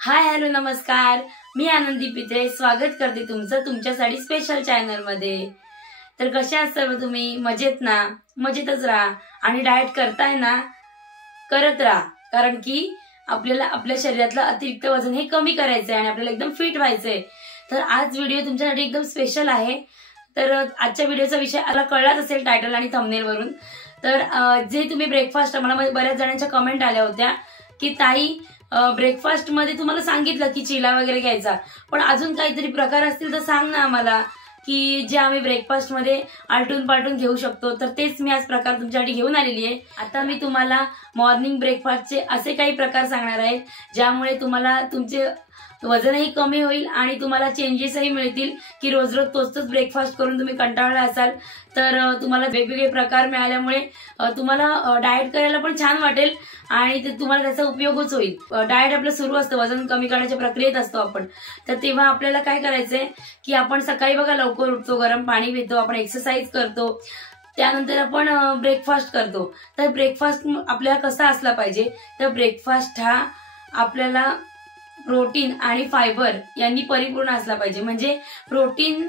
Hi hello नमस्कार, मी आनंदी पित्रे स्वागत करते तुमचं तुमच्यासाठी स्पेशल चॅनल मध्ये। तर कसे आहात सर्व तुम्ही? मजेत ना? मजेतच राहा आणि डाएट करताय ना, करत राहा, कारण की आपल्याला आपल्या शरीरातलं अतिरिक्त वजन हे कमी करायचंय आणि आपल्याला एकदम फिट व्हायचंय। तर आज व्हिडिओ तुमच्यासाठी एकदम स्पेशल आहे। तर आजच्या व्हिडिओचा विषय आला कळलाच असेल टायटल आणि थंबनेल वरून। तर जे तुम्ही ब्रेकफास्ट, मला बऱ्याच जणांच्या कमेंट आल्या होत्या की ताई ब्रेकफास्ट मध्ये तुम्हाला सांगितलं की चिला वगैरे घ्यायचा, पण अजून काहीतरी प्रकार असतील तर सांग ना आम्हाला, की जे आम्ही ब्रेकफास्ट मध्ये आलटून पालटून घेऊ शकतो। तर तेच मी आज प्रकार तुमच्यासाठी घेऊन आलेली आहे। आता मी तुम्हाला मॉर्निंग ब्रेकफास्टचे असे काही प्रकार सांगणार आहे ज्यामुळे तुम्हाला तुमचे वजनही कमी होईल आणि तुम्हाला चेंजेसही मिळतील, की रोज रोज तोच ब्रेकफास्ट करून तुम्ही कंटाळला असाल तर तुम्हाला वेगवेगळे प्रकार मिळाल्यामुळे तुम्हाला डाएट करायला पण छान वाटेल आणि ते तुम्हाला त्याचा उपयोगच होईल। डाएट आपलं सुरू असतं, वजन कमी करण्याच्या प्रक्रियेत असतो आपण। तर तेव्हा आपल्याला काय करायचंय की आपण सकाळी बघा लवकर उठतो, गरम पाणी पितो, आपण एक्सरसाइज करतो, त्यानंतर आपण ब्रेकफास्ट करतो। तर ब्रेकफास्ट आपल्याला कसा असला पाहिजे, तर ब्रेकफास्ट हा आपल्याला प्रोटीन आणि फायबर यांनी परिपूर्ण असला पाहिजे। म्हणजे प्रोटीन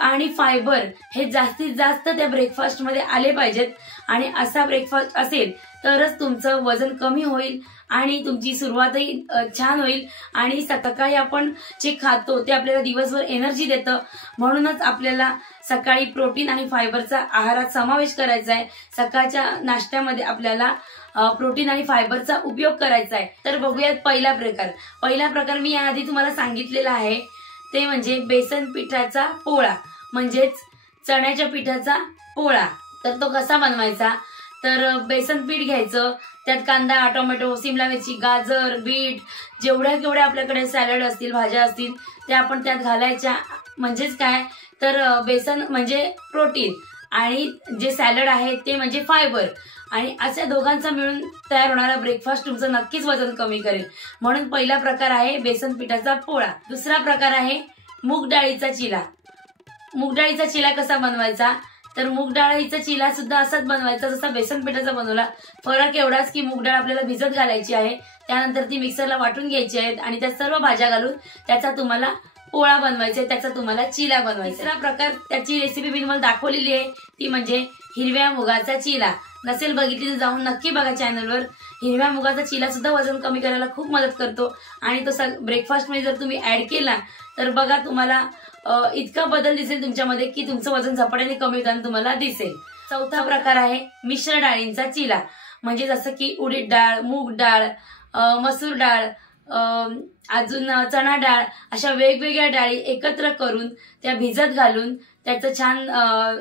आणि फायबर हे जास्तीत जास्त त्या ब्रेकफास्ट मध्ये आले पाहिजेत आणि असा ब्रेकफास्ट असेल तरच तुमचं वजन कमी होईल आणि तुमची सुरुवातही छान होईल आणि सकाळी आपण जे खातो ते आपल्याला दिवसभर एनर्जी देतं। म्हणूनच आपल्याला सकाळी प्रोटीन आणि फायबरचा आहारात समावेश करायचा आहे। सकाळच्या नाश्त्यामध्ये आपल्याला प्रोटीन आणि फायबरचा उपयोग करायचा आहे। तर बघूयात पहिला प्रकार मी याआधी तुम्हाला सांगितलेला आहे, ते म्हणजे बेसन पिठाचा पोळा, म्हणजेच चण्याच्या पिठाचा पोळा। तर तो कसा बनवायचा, तर बेसन पीठ घ्यायचं, त्यात कांदा, टोमॅटो, सिमला मिरची, गाजर, बीट, जेवढ्या आपल्याकडे सॅलड असतील, भाज्या असतील त्या आपण त्यात घालायच्या। म्हणजेच काय, तर बेसन म्हणजे प्रोटीन आणि जे सॅलड आहे ते म्हणजे फायबर, आणि अशा दोघांचा मिळून तयार होणारा ब्रेकफास्ट तुमचं नक्कीच वजन कमी करेल। म्हणून पहिला प्रकार आहे बेसन पिठाचा पोळा। दुसरा प्रकार आहे मूग डाळीचा चिला। मूग डाळीचा चिला कसा बनवायचा, तर मूग डाळीचा चिला सुद्धा असाच बनवायचा जसा बेसन पिठाचा बनवला। फरक एवढाच की मूग डाळ आपल्याला भिजत घालायची आहे, त्यानंतर ती मिक्सरला वाटून घ्यायची आहे आणि त्या सर्व भाज्या घालून त्याचा तुम्हाला पोळा बनवायचा, त्याचा तुम्हाला चिला बनवायचा। तिसरा प्रकार, त्याची रेसिपी मी तुम्हाला दाखवलेली आहे, ती म्हणजे हिरव्या मुगाचा चिला। नसेल बघितली तर जाऊन नक्की बघा चॅनलवर। हिरव्या मुगाचा चिला सुद्धा वजन कमी करायला खूप मदत करतो आणि तो ब्रेकफास्ट मध्ये जर तुम्ही ऍड केला तर बघा तुम्हाला इतका बदल दिसेल तुमच्यामध्ये की तुमचं वजन झपाट्याने कमी होताना तुम्हाला दिसेल। चौथा प्रकार आहे मिश्र डाळींचा चिला, म्हणजे जसं की उडीद डाळ, मूग डाळ, मसूर डाळ, अजून चणा डाळ, अशा वेगवेगळ्या डाळी एकत्र करून त्या भिजत घालून त्याचं छान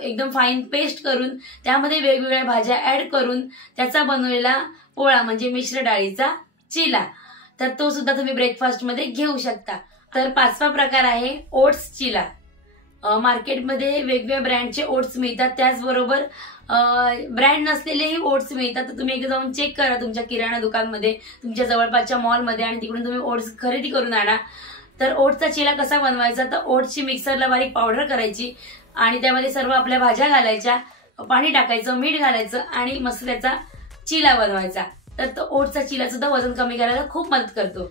एकदम फाईन पेस्ट करून त्यामध्ये वेगवेगळ्या भाज्या ऍड करून त्याचा बनवलेला पोळा म्हणजे मिश्र डाळीचा चिला। तर तो सुद्धा तुम्ही ब्रेकफास्ट मध्ये घेऊ शकता। तर पाचवा प्रकार आहे ओट्स चिला। मार्केटमध्ये वेगवेगळ्या ब्रँडचे ओट्स मिळतात, त्याचबरोबर ब्रँड नसलेलेही ओट्स मिळतात। तर तुम्ही एकदा जाऊन चेक करा तुमच्या किराणा दुकानमध्ये, तुमच्या जवळपासच्या मॉलमध्ये, आणि तिकडून तुम्ही ओट्स खरेदी करून आणा। तर ओट्सचा चिला कसा बनवायचा, तर ओट्सची मिक्सरला बारीक पावडर करायची आणि त्यामध्ये सर्व आपल्या भाज्या घालायच्या, पाणी टाकायचं, मीठ घालायचं आणि मस्त त्याचा चिला बनवायचा। तर तो ओट्सचा चिला सुद्धा वजन कमी करायला खूप मदत करतो।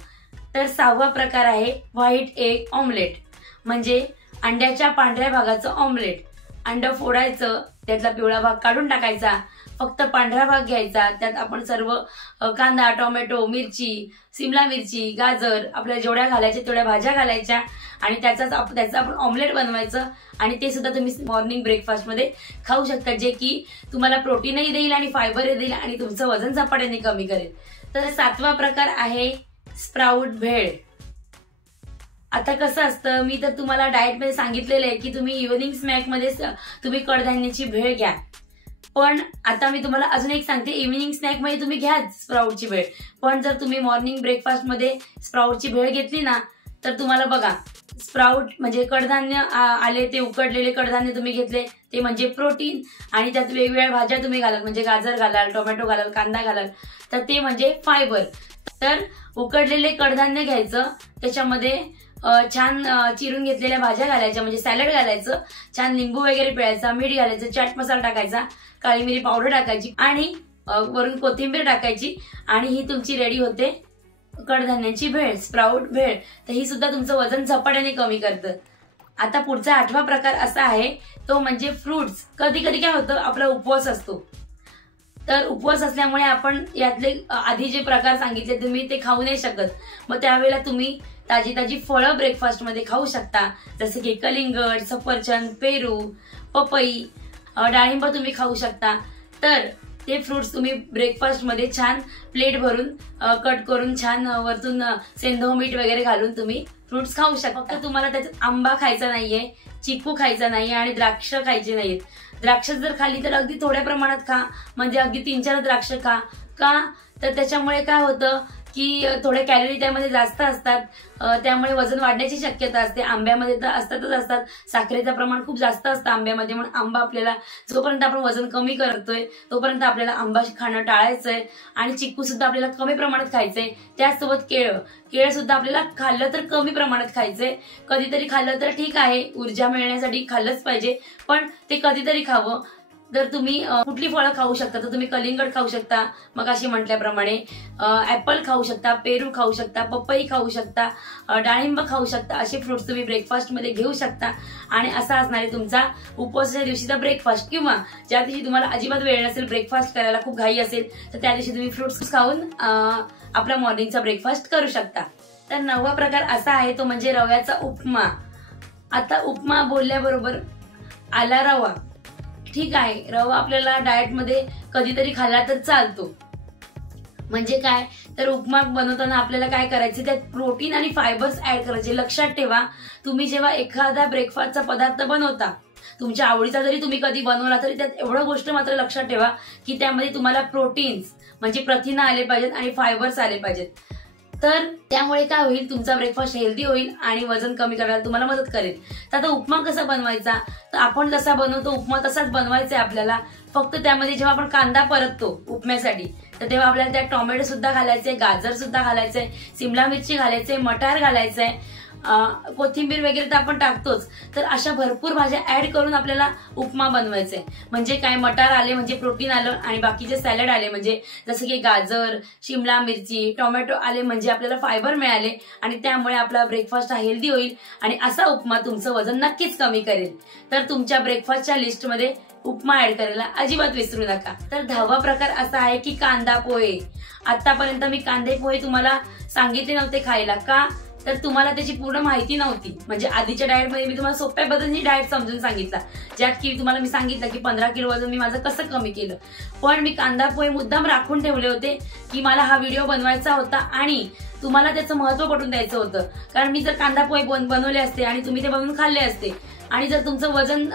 तर सहावा प्रकार आहे व्हाईट एग ऑमलेट, म्हणजे अंड्याच्या पांढऱ्या भागाचं ऑमलेट। अंड फोडायचं, त्यातला पिवळा भाग काढून टाकायचा, फक्त पांढरा भाग घ्यायचा, त्यात आपण सर्व कांदा, टोमॅटो, मिरची, सिमला मिरची, गाजर, आपल्याला जेवढ्या घालायच्या तेवढ्या भाज्या घालायच्या आणि त्याचं आपण ऑमलेट बनवायचं आणि ते सुद्धा तुम्ही मॉर्निंग ब्रेकफास्ट मध्ये खाऊ शकता, जे की तुम्हाला प्रोटीनही देईल आणि फायबरही देईल आणि तुमचं वजन झपाट्याने कमी करेल। तर सातवा प्रकार आहे स्प्राउट भेळ। आता कसं असतं, मी तर तुम्हाला डाएट मध्ये सांगितलेलं आहे की तुम्ही इव्हनिंग स्नॅक मध्ये तुम्ही कडधान्याची भेळ घ्या, पण आता मी तुम्हाला अजून एक सांगते, इव्हनिंग स्नॅक मध्ये तुम्ही घ्या स्प्राउटची भेळ, पण जर तुम्ही मॉर्निंग ब्रेकफास्ट मध्ये स्प्राउटची भेळ घेतली ना तर तुम्हाला बघा, स्प्राउट म्हणजे कडधान्य आले, ते उकडलेले कडधान्य तुम्ही घेतले ते म्हणजे प्रोटीन, आणि त्यात वेगवेगळ्या भाज्या तुम्ही घालाल, म्हणजे गाजर घालाल, टोमॅटो घालाल, कांदा घालाल, तर ते म्हणजे फायबर। तर उकडलेले कडधान्य घ्यायचं, त्याच्यामध्ये छान चिरून घेतलेल्या भाज्या घालायच्या, म्हणजे सॅलड घालायचं, छान लिंबू वगैरे पिळायचा, मीठ घालायचं, चाट मसाला टाकायचा, काळी मिरी पावडर टाकायची आणि वरून कोथिंबीर टाकायची, आणि ही तुमची रेडी होते कडधान्यांची भेळ, स्प्राउट भेळ, तर ही सुद्धा तुमचं वजन झपाट्याने कमी करतं. आता पुढचा 8वा प्रकार असा आहे तो म्हणजे फ्रुट्स. कधी कधी काय होतं, आपला उपवास असतो, तर उपवास असल्यामुळे आपण यातले आधी जे प्रकार सांगितले तुम्ही ते खाऊ नाही शकत. मग त्यावेळेला तुम्ही ताजी ताजी फळं ब्रेकफास्ट मध्ये खाऊ शकता, जसे की कलिंगड, सफरचंद, पेरू, पपई, डाळिंब तुम्ही खाऊ शकता. तर ते फ्रुट्स तुम्ही ब्रेकफास्ट मध्ये छान प्लेट भरून कट करून छान वरतून सेंधव मीठ वगैरे घालून तुम्ही फ्रुट्स खाऊ शकता. फक्त तुम्हाला त्याच्यात आंबा खायचा नाहीये, चिकू खायचा नाहीये आणि द्राक्ष खायचे नाहीत. द्राक्ष जर खाली तर अगदी थोड्या प्रमाणात खा, म्हणजे अगदी 3-4 द्राक्ष खा. का तर त्याच्यामुळे काय होतं की थोडे कॅलरी त्यामध्ये जास्त असतात, त्यामुळे वजन वाढण्याची शक्यता असते. आंब्यामध्ये तर असतात, साखरेचं प्रमाण खूप जास्त असतं आंब्यामध्ये, म्हणून आंबा आपल्याला जोपर्यंत आपण वजन कमी करतोय तोपर्यंत आपल्याला आंबा खाणं टाळायचंय. आणि चिक्कू सुद्धा आपल्याला कमी प्रमाणात खायचंय. त्याचसोबत केळ सुद्धा आपल्याला खाल्लं तर कमी प्रमाणात खायचंय. कधीतरी खाल्लं तर ठीक आहे, ऊर्जा मिळण्यासाठी खाल्लंच पाहिजे, पण ते कधीतरी खावं. जर तुम्ही कुठली फळं खाऊ शकता, तर तुम्ही कलिंगड खाऊ शकता, मग अशी म्हटल्याप्रमाणे ऍपल खाऊ शकता, पेरू खाऊ शकता, पपई खाऊ शकता, डाळिंब खाऊ शकता. असे फ्रुट्स तुम्ही ब्रेकफास्ट मध्ये घेऊ शकता. आणि असा असणार आहे तुमचा उपवासाच्या दिवशीचा ब्रेकफास्ट, किंवा ज्या दिवशी तुम्हाला अजिबात वेळ नसेल, ब्रेकफास्ट करायला खूप घाई असेल, तर त्या दिवशी तुम्ही फ्रुट्स खाऊन आपला मॉर्निंगचा ब्रेकफास्ट करू शकता. तर 9वा प्रकार असा आहे तो म्हणजे रव्याचा उपमा. आता उपमा बोलल्याबरोबर आला रवा. ठीक आहे, रवा आपल्याला डाएटमध्ये कधीतरी खाल्ला तर चालतो. म्हणजे काय तर उपमा बनवताना आपल्याला काय करायचे, त्यात प्रोटीन आणि फायबर्स ऍड करायचे. लक्षात ठेवा, तुम्ही जेव्हा एखादा ब्रेकफास्टचा पदार्थ बनवता, तुमच्या आवडीचा जरी तुम्ही कधी बनवला तरी त्यात एवढं गोष्ट मात्र लक्षात ठेवा की त्यामध्ये तुम्हाला प्रोटीन्स म्हणजे प्रथिनं आले पाहिजेत आणि फायबर्स आले पाहिजेत. तर त्यामुळे काय होईल, तुमचा ब्रेकफास्ट हेल्दी होईल आणि वजन कमी करायला तुम्हाला मदत करेल. तर आता उपमा कसा बनवायचा, तर आपण जसा बनवतो उपमा तसाच बनवायचा आहे आपल्याला. फक्त त्यामध्ये जेव्हा आपण कांदा परततो उपम्यासाठी, तर तेव्हा आपल्याला त्यात टोमॅटो सुद्धा घालायचे, गाजर सुद्धा घालायचंय, सिमला मिरची घालायचे, मटार घालायचंय, कोथिंबीर वगैरे तर आपण टाकतोच. तर अशा भरपूर भाज्या ऍड करून आपल्याला उपमा बनवायचे. म्हणजे काय, मटार आले म्हणजे प्रोटीन आलं, आणि बाकीचे सॅलड आले म्हणजे जसं की गाजर, शिमला मिरची, टोमॅटो आले म्हणजे आपल्याला फायबर मिळाले, आणि त्यामुळे आपला ब्रेकफास्ट हा हेल्दी होईल. आणि असा उपमा तुमचं वजन नक्कीच कमी करेल. तर तुमच्या ब्रेकफास्टच्या लिस्टमध्ये उपमा ऍड करायला अजिबात विसरू नका. तर 10वा प्रकार असा आहे की कांदा पोहे. आतापर्यंत मी कांदे पोहे तुम्हाला सांगितले नव्हते खायला. का तर तुम्हाला त्याची पूर्ण माहिती नव्हती. म्हणजे आधीच्या डाएटमध्ये मी तुम्हाला सोप्या पद्धतीने डाएट समजून सांगितला, ज्यात की तुम्हाला मी सांगितलं की 15 किलो वजन मी माझं कसं कमी केलं. पण मी कांदा पोहे मुद्दाम राखून ठेवले होते की मला हा व्हिडिओ बनवायचा होता आणि तुम्हाला त्याचं महत्व पटवून द्यायचं होतं. कारण मी जर कांदा पोहे बनवले असते आणि तुम्ही ते बनवून खाल्ले असते आणि जर तुमचं वजन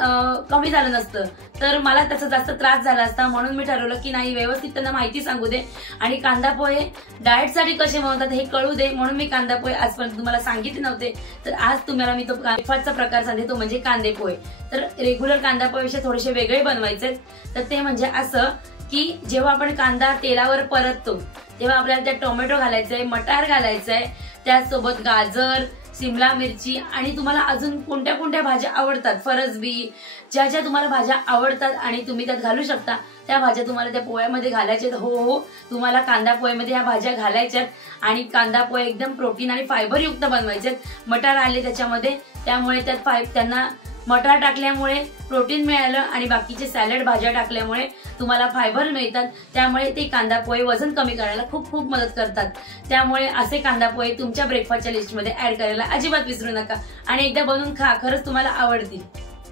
कमी झालं नसतं तर मला त्याचा जास्त त्रास झाला असता. म्हणून मी ठरवलं की नाही, व्यवस्थित त्यांना माहिती सांगू दे आणि कांदा पोहे डाएटसाठी कसे बनवतात हे कळू दे, म्हणून मी कांदा पोहे आजपर्यंत तुम्हाला सांगितले नव्हते. तर आज तुम्हाला मी तो ब्रेकफास्टचा प्रकार सांगते, तो म्हणजे कांदे पोहे. तर रेग्युलर कांदा पोहेपेक्षा थोडेसे वेगळे बनवायचे. तर ते म्हणजे असं की जेव्हा आपण कांदा तेलावर परततो तेव्हा आपल्याला त्यात टोमॅटो घालायचंय, मटार घालायचंय, त्याचसोबत गाजर, सिमला मिरची आणि तुम्हाला अजून कोणत्या कोणत्या भाज्या आवडतात, फरसबी, ज्या ज्या तुम्हाला भाज्या आवडतात आणि तुम्ही त्यात घालू शकता त्या भाज्या तुम्हाला त्या पोह्यामध्ये घालायच्यात. हो, तुम्हाला कांदा पोह्यामध्ये ह्या भाज्या घालायच्यात आणि कांदा पोहे एकदम प्रोटीन आणि फायबर युक्त बनवायचे. मटार आले त्याच्यामध्ये, त्यामुळे त्यात त्यांना मटार टाकल्यामुळे प्रोटीन मिळालं आणि बाकीचे सॅलड भाज्या टाकल्यामुळे तुम्हाला फायबर मिळतात. त्यामुळे ते कांदा पोहे वजन कमी करायला खूप खूप मदत करतात. त्यामुळे असे कांदा पोहे तुमच्या ब्रेकफास्टच्या लिस्टमध्ये ऍड करायला अजिबात विसरू नका आणि एकदा बनवून खा, खरंच तुम्हाला आवडतील.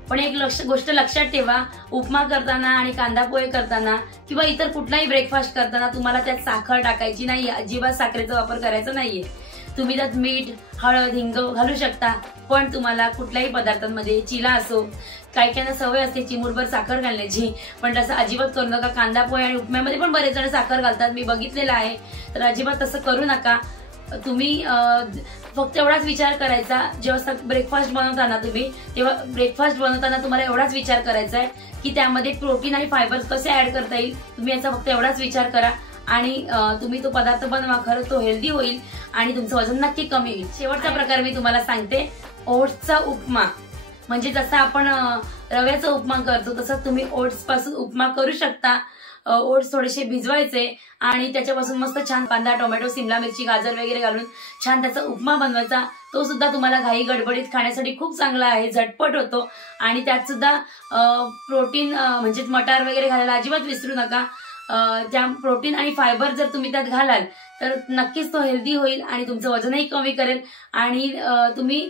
पण एक गोष्ट लक्षात ठेवा, उपमा करताना आणि कांदा पोहे करताना किंवा इतर कुठलाही ब्रेकफास्ट करताना तुम्हाला त्यात साखर टाकायची नाहीये, अजिबात साखरेचा वापर करायचा नाहीये. तुम्ही त्यात मीठ, हळद, हिंग घालू शकता, पण तुम्हाला कुठल्याही पदार्थांमध्ये चिला असो, काही काहींना सवय असते चिमूटभर साखर घालण्याची, पण तसं अजिबात करू नका. कांदा पोहे आणि उपम्यामध्ये पण बरेच जण साखर घालतात, मी बघितलेलं आहे. तर अजिबात तसं करू नका. तुम्ही फक्त एवढाच विचार करायचा, जेव्हा ब्रेकफास्ट बनवताना तुम्हाला एवढाच विचार करायचा आहे की त्यामध्ये प्रोटीन आणि फायबर कसे ऍड करता येईल. तुम्ही याचा फक्त एवढाच विचार करा आणि तुम्ही तो पदार्थ बनवा, खरंच तो हेल्दी होईल आणि तुमचं वजन नक्की कमी होईल. शेवटचा प्रकार मी तुम्हाला सांगते, ओट्सचा उपमा. म्हणजे जसं आपण रव्याचा उपमा करतो तसं तुम्ही ओट्स पासून उपमा करू शकता. ओट्स थोडेसे भिजवायचे आणि त्याच्यापासून मस्त छान कांदा, टोमॅटो, सिमला मिरची, गाजर वगैरे घालून छान त्याचा उपमा बनवायचा. तो सुद्धा तुम्हाला घाई गडबडीत खाण्यासाठी खूप चांगला आहे, झटपट होतो आणि त्यात सुद्धा प्रोटीन म्हणजे मटार वगैरे घालायला अजिबात विसरू नका. त्या प्रोटीन आणि फायबर जर तुम्ही त्यात घालाल तर नक्कीच तो हेल्दी होईल आणि तुमचं वजनही कमी करेल आणि तुम्ही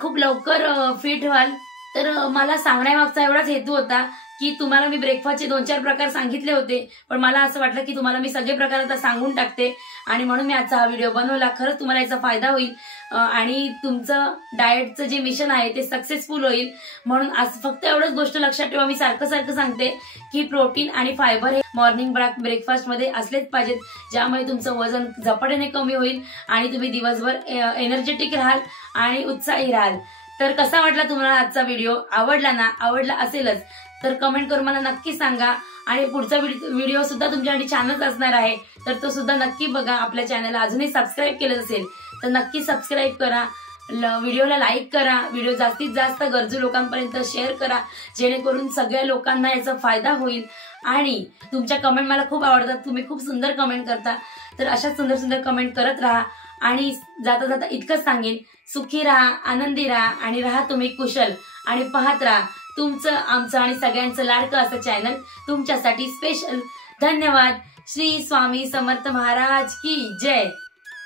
खूप लवकर फिट व्हाल. तर मला सांगण्यामागचा एवढाच हेतू होता की तुम्हाला मी ब्रेकफास्टचे 2-4 प्रकार सांगितले होते, पण मला असं वाटलं की तुम्हाला मी सगळे प्रकार आता सांगून टाकते आणि म्हणून मी आजचा हा व्हिडिओ बनवला. खरंच तुम्हाला याचा फायदा होईल आणि तुमचं डाएटचं जे मिशन आहे ते सक्सेसफुल होईल. म्हणून आज फक्त एवढंच गोष्ट लक्षात ठेवा, मी सारखं सांगते की प्रोटीन आणि फायबर हे मॉर्निंग ब्रेकफास्ट मध्ये असलेच पाहिजेत, ज्यामुळे तुमचं वजन झपाट्याने कमी होईल आणि तुम्ही दिवसभर एनर्जेटिक राहाल आणि उत्साही राहाल. तर कसा वाटला तुम्हाला आजचा व्हिडिओ? आवडला ना? आवडला असेलच तर कमेंट करून मला नक्की सांगा आणि पुढचा व्हिडिओ सुद्धा तुमच्यासाठी छानच असणार आहे, तर तो सुद्धा नक्की बघा. आपल्या चॅनलला अजूनही सबस्क्राईब केलं असेल तर नक्की सबस्क्राईब करा, व्हिडिओला लाईक करा, व्हिडिओ जास्तीत जास्त गरजू लोकांपर्यंत शेअर करा, जेणेकरून सगळ्या लोकांना याचा फायदा होईल. आणि तुमच्या कमेंट मला खूप आवडतात, तुम्ही खूप सुंदर कमेंट करता, तर अशाच सुंदर कमेंट करत राहा. आणि जाता जाता इतकंच सांगेन, सुखी राहा, आनंदी राहा आणि राहा तुम्ही कुशल आणि पाहत राहा तुमचं, आमचं आणि सगळ्यांचं लाडकं असं चॅनल तुमच्यासाठी स्पेशल. धन्यवाद. श्री स्वामी समर्थ महाराज की जय.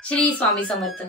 श्री स्वामी समर्थ.